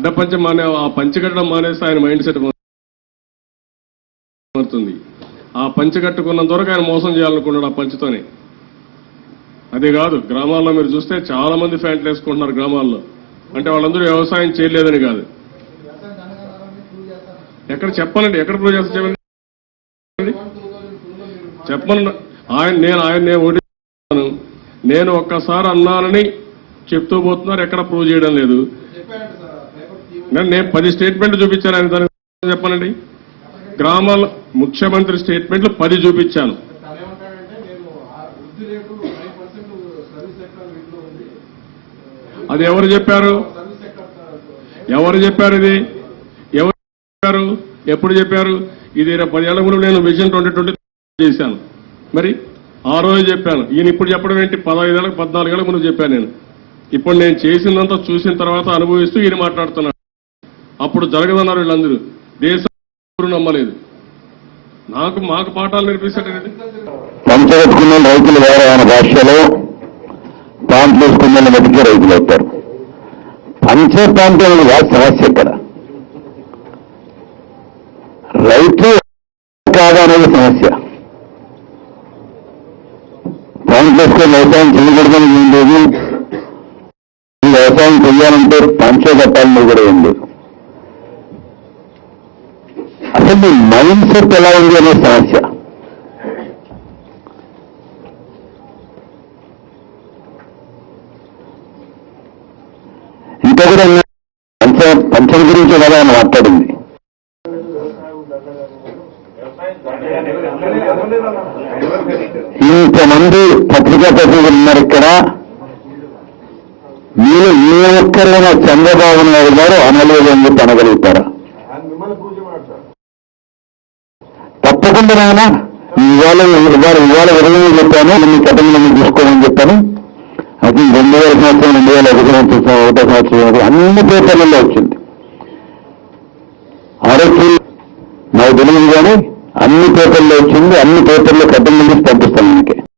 అడ్డపంచ మానే ఆ పంచగట్టడం మానేస్తే ఆయన మైండ్ సెట్ మారుతుంది. ఆ పంచగట్టుకున్నంత వరకు ఆయన మోసం చేయాలనుకున్నాడు ఆ పంచతోనే. అదే కాదు, గ్రామాల్లో మీరు చూస్తే చాలా మంది ఫ్యాంట్లు వేసుకుంటున్నారు గ్రామాల్లో. అంటే వాళ్ళందరూ వ్యవసాయం చేయలేదని కాదు. ఎక్కడ చెప్పాలండి, ఎక్కడ ప్రూవ్ చేస్తా చెప్పండి. ఆయన ఒకటి నేను ఒక్కసారి అన్నానని చెప్తూ పోతున్నారు, ఎక్కడ ప్రూవ్ చేయడం లేదు. నేను 10 స్టేట్మెంట్లు చూపించాను ఆయన దాని చెప్పానండి. గ్రామాల ముఖ్యమంత్రి స్టేట్మెంట్లు 10 చూపించాను. అది ఎవరు చెప్పారు? ఎవరు చెప్పారు? ఇది ఎవరు చెప్పారు? ఎప్పుడు చెప్పారు? ఇది 10 ఏళ్ల ముందు నేను విజన్ 2020 చేశాను. మరి ఆ రోజు చెప్పాను. ఈయన ఇప్పుడు చెప్పడం ఏంటి? 15 ఏళ్ళకి 14 ఏళ్ళ ముందు చెప్పాను నేను. ఇప్పుడు నేను చేసిందంతా చూసిన తర్వాత అనుభవిస్తూ ఈయన మాట్లాడుతున్నాడు. అప్పుడు జరగదన్నారు వీళ్ళందరూ. దేశం నమ్మలేదు. మాకు పాఠాలు నేర్పిస్తాడు. పంచగట్టుకున్న రైతులు వేరే ఆయన భాషలో పాంట్లు వేసుకున్న బతికే రైతులు అవుతారు. పంచపాంతి అనేది కాదు సమస్య. ఇక్కడ రైతు కాదా అనేది సమస్య. పాంట్లు వేసుకొని వ్యవసాయం చేయకూడదని ఏం లేదు. వ్యవసాయం చేయాలంటే పంచే కట్టాలని కూడా ఏం లేదు. అసలు మీ మైండ్ సెట్ ఎలా ఉంది అనే సమస్య. ఇంకా కూడా పంచం గురించి కదా ఆయన మాట్లాడింది. ఇంతమంది పత్రికా ప్రతినిధులు ఉన్నారు ఇక్కడ. మీరు ఏ ఒక్కరైనా చంద్రబాబు నాయుడు గారు అనలేదని చెప్పి అనగలుగుతారా? తప్పకుండా నాయన ఇవాళ విధంగా చెప్పాను, మీ కథలను చూసుకోమని చెప్పాను. అది 2000 సంవత్సరం 2001 సంవత్సరం 1 సంవత్సరం అన్ని పేపర్లలో వచ్చింది. ఆరోగ్యం నాకు తెలియదు కానీ అన్ని పేపర్లో వచ్చింది. అన్ని పేపర్లో కథలు పంపిస్తాను.